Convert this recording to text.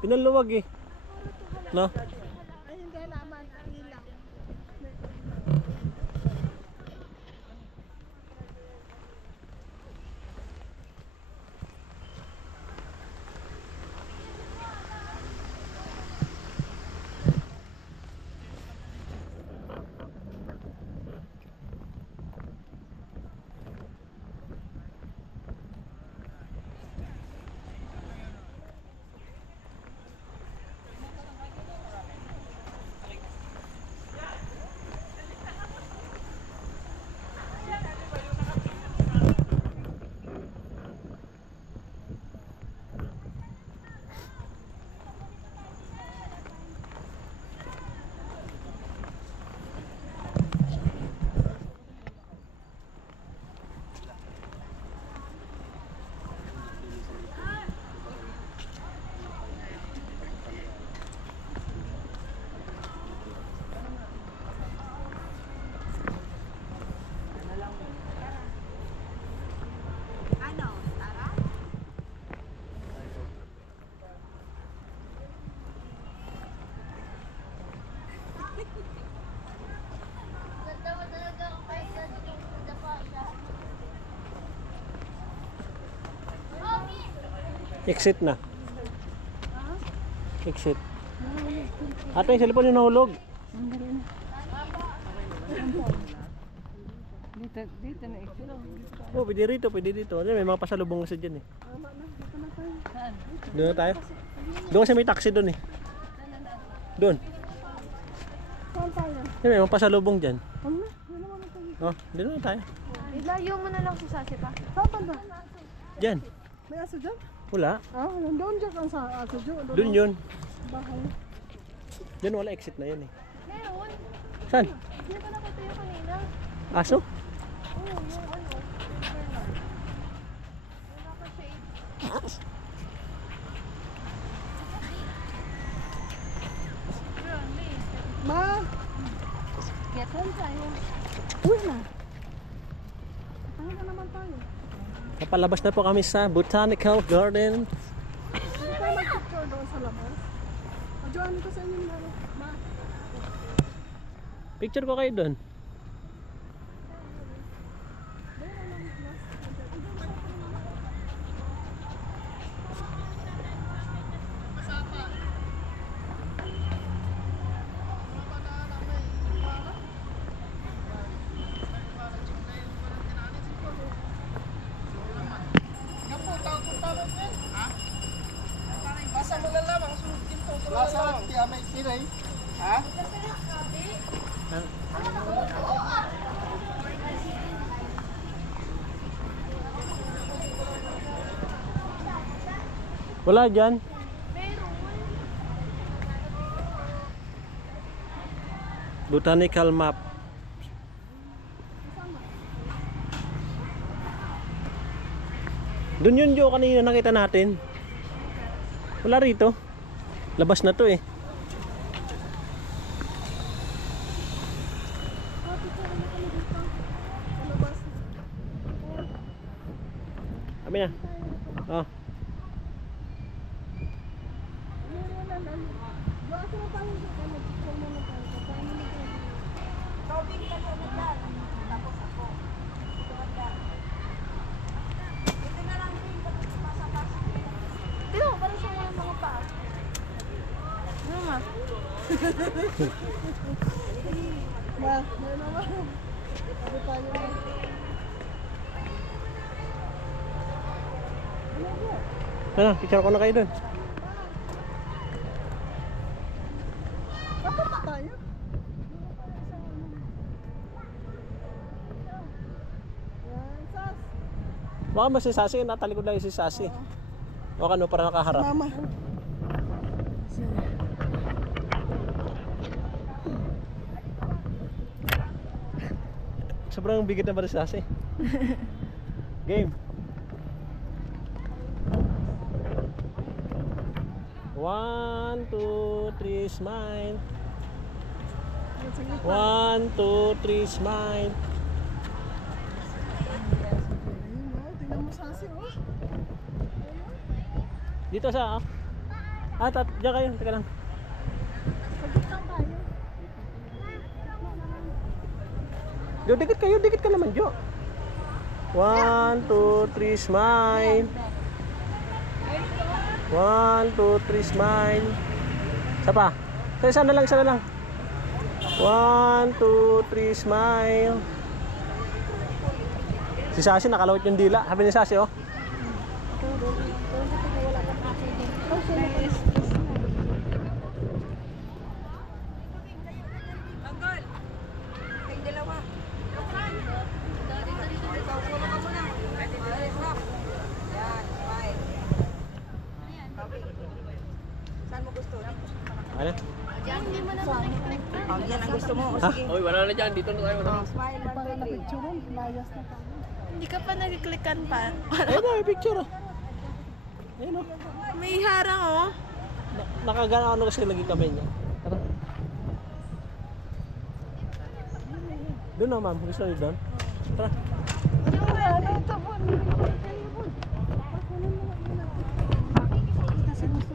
Pinaluwag eh. No? Ay, hindi halaman. Ilang. Ano? Tara? Ganda mo talaga ang kahit nadapa siya. Exit na. Exit. Ate, yung cellphone yung nahulog. Dito na exit. Oh, pwede rito, pwede dito. Ano, may mga pasalubong kasi dyan eh. Doon na tayo. Doon kasi may taxi doon eh. Doon. Saan tayo? May mga pasalubong dyan. Ano na? Ano naman ito? Oh, dito na tayo. Ilayo mo na lang si Sasi pa. Saan ba? Dyan. May aso dyan? Wala. Ah, nandun dyan ang sa aso dyan. Doon yun. Bahay. Dyan wala exit na yun eh. Meron. Saan? Hindi ko nakita yung kanina. Aso? Oo, yung ano. Wala ka shade. Ma! Saan tayo? Uy na. Ano na naman tayo? Napalabas na po kami sa Botanical Garden. Hindi tayo mag-picture doon sa labas. Adyoan ko sa inyo na. Ma! Picture ko kayo doon. Lasa ti amay tiray. Ha? Wala dyan. Botanical map. Doon yun Jo kanina nakita natin. Wala rito. Labas na to eh. Kami na. Oh. Tignan mo, parang siya yung mga paa. Ano nga? Ma! May naman. Ano tayo? Ano, picture ko na kayo doon. Dapat na tayo? Yan, Sas. Baka ba si Sasi? Natalikod lang yung si Sasi. Baka ano para nakaharap. Mama. Sobrang bigat na ba si Sasi? Game. 1, 2, 3, smile. 1, 2, 3, smile. Ayun, oh. Tingnan mo Sasi, oh. Dito sa Diyan kayo. Teka lang. Pagkit lang tayo. Jo, dikit kayo. Dikit ka naman, Jo. 1, 2, 3, smile. 1, 2, 3, smile. Isa pa. Isa na lang, isa na lang. 1, 2, 3, smile. Si Sashi nakalawit yung dila. Sabi ni Sashi, oh. Ano? Hindi mo naman nag-click na. Yan ang gusto mo. O Ha? sige. Oy, wala na dyan. Dito na tayo. Smile, 1, 2, 3. Picture rin, layas na tayo. Hindi ka pa nag-clickan pa. Ayun na, may picture, oh. Ayun, oh. May harang oh. Nakagana ano kasi lagi kami niya. Tara. Doon na, ma'am. Gusto niyo doon? Tara. Ano ito po? Kasi gusto